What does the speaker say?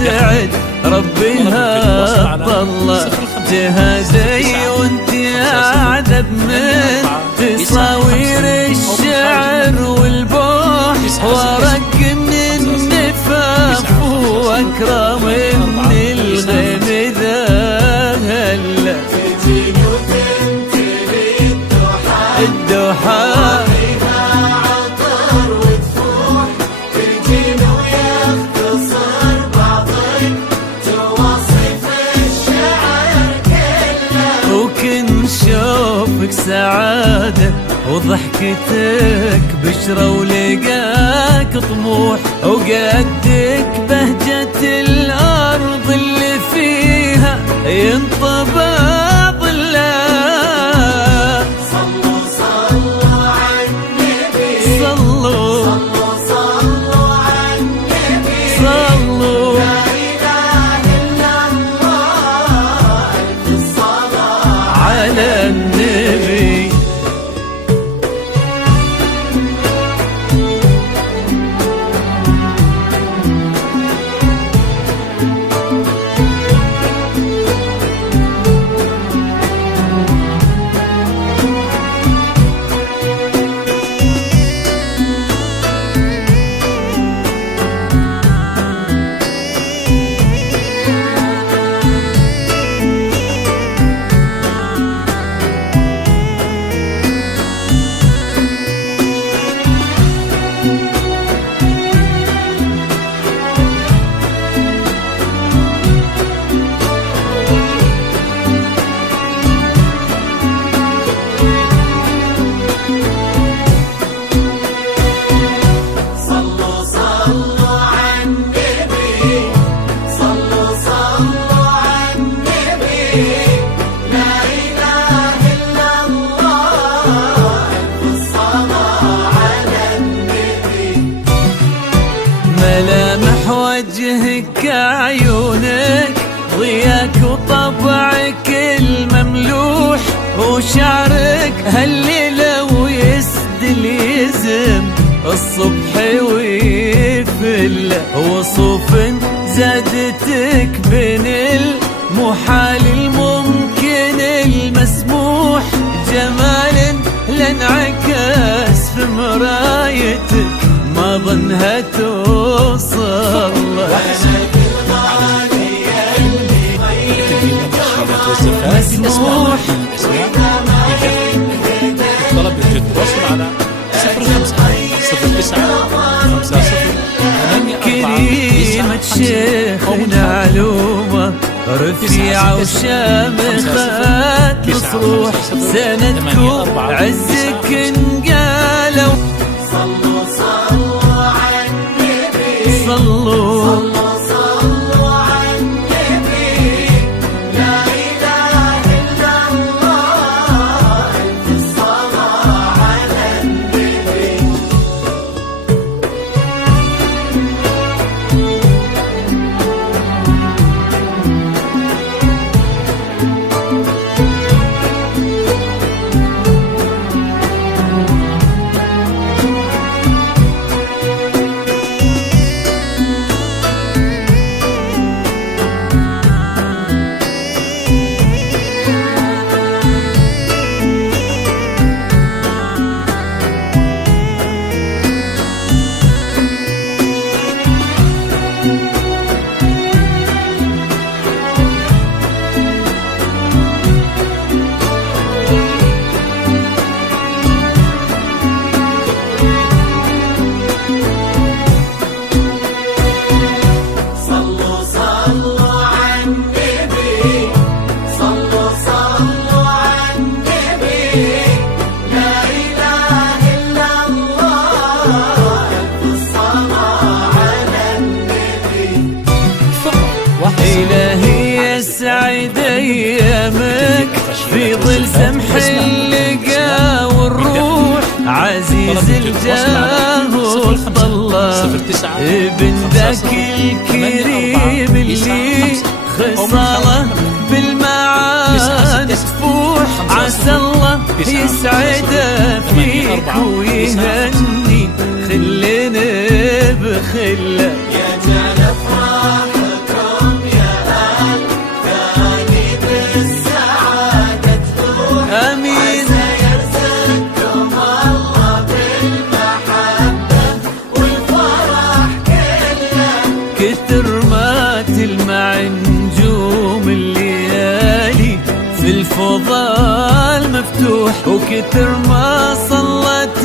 السعد ربها طلع جهازي وانت اعذب من تصاوير الشعر والبوح ورق من النفاف واكرم من الغيم ذا هلا تجيني وتنتلي الدوحة فيها عطر وتفوح تجيني ويختصر بعضك توصف الشعر كله وكن شوفك سعادة وضحكتك بشرة ولقاك طموح وقدك بهجة الأرض اللي فيها ينطبع ظلها صلوا صلوا على النبي صلوا صلوا على النبي صلوا لا إله إلا الله ألف الصلاة على النبي. صلوا صلوا على النبي صلوا صلوا على النبي لا إله إلا الله ألف الصلاة على النبي ملامح وجهك عيونك ضياك وطبعك المملوح وشعرك هالليلة ويسدل يزم الصبح ويفل وصوف زادتك بين المحال الممكن المسموح جمال لانعكس في مرايتك ما ظنها توصل مسموح طلب التواصل على 05 كريمة شيخنا علومة رفيعة وشامخة تصروح سندكم عزك انقالوا صلوا صلوا على النبي صلوا صلوا على النبي لا إله إلا الله ألف الصلاة على النبي صلوا صلوا على النبي صلوا صلوا على النبي لا إله إلا الله ألف الصلاة على النبي إلهي يسعد أيامك في ظل سمح اللقا والروح عزيز الجاه والطلع ابن ذاك الكريم اللي خصاله بالمعاد تفوح عسى الله يسعده فيك ويهني خلنا بخله يا جال افراحك تطلع نجوم الليالي في الفضاء المفتوح، وكتر ما صلت